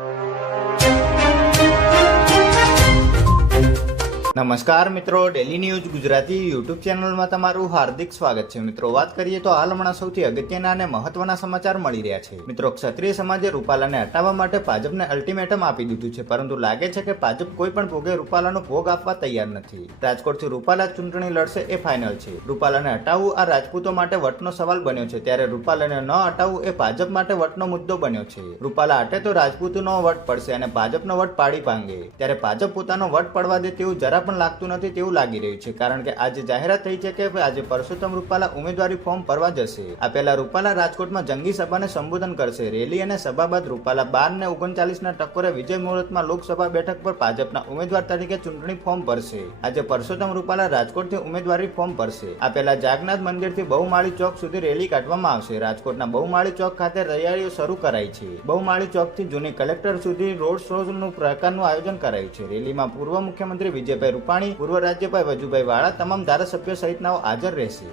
you. નમસ્કાર મિત્રો daily news Gujarati YouTube ચેનલમાં તમારું હાર્દિક સ્વાગત છે. મિત્રો, વાત કરીએ તો હાલ હમણાં સૌથી અગત્યના અને મહત્વના સમાચાર મળી રહ્યા છે. મિત્રો, ક્ષત્રિય સમાજે રૂપાલાને હટાવવા માટે ભાજપને અલ્ટિમેટમ આપી દીધું છે, પરંતુ લાગે છે કે ભાજપ કોઈ પણ ભોગે રૂપાલાનો ભોગ આપવા તૈયાર નથી. રાજકોટથી રૂપાલા ચૂંટણી લડશે એ ફાઇનલ છે. રૂપાલાને હટાવવું આ રાજપૂતો માટે વટનો સવાલ બન્યો છે, ત્યારે રૂપાલાને ન હટાવવું એ ભાજપ માટે વટનો મુદ્દો બન્યો છે. રૂપાલા હટે તો રાજપૂતનો વટ પડશે અને ભાજપનો વટ પાડી પાંગે ત્યારે ભાજપ પોતાનો વટ પડવા દે તેવું જરા પણ લાગતું નથી તેવું લાગી રહ્યું છે. કારણ કે આજે જાહેરાત થઈ છે કે આજે પરસોત્તમ રૂપાલા ઉમેદવારી ફોર્મ ભરવા જશે. આ પહેલા રૂપાલા રાજકોટમાં જંગી સભાને સંબોધન કરશે. રેલી અને સભા બાદ રૂપાલા બાર ને ઓગણચાલીસ ના ટક્કોરે વિજય મુહૂર્તમાં લોકસભા બેઠક પર ભાજપના ઉમેદવાર તરીકે ચૂંટણી ફોર્મ ભરશે. આજે પરસોત્તમ રૂપાલા રાજકોટથી ઉમેદવારી ફોર્મ ભરશે. આ પહેલા જાગનાથ મંદિરથી બહુમાળી ચોક સુધી રેલી કાઢવામાં આવશે. રાજકોટના બહુમાળી ચોક ખાતે તૈયારીઓ શરૂ કરાઈ છે. બહુમાળી ચોકથી જૂની કલેક્ટર સુધી રોડ શોનું પ્રકારનું આયોજન કરાયું છે. રેલીમાં પૂર્વ મુખ્યમંત્રી વિજયભાઈ રૂપાણી પૂર્વ રાજ્યપાલ વજુભાઈ વાળા તમામ ધારાસભ્યો સહિતનાઓ હાજર રહેશે.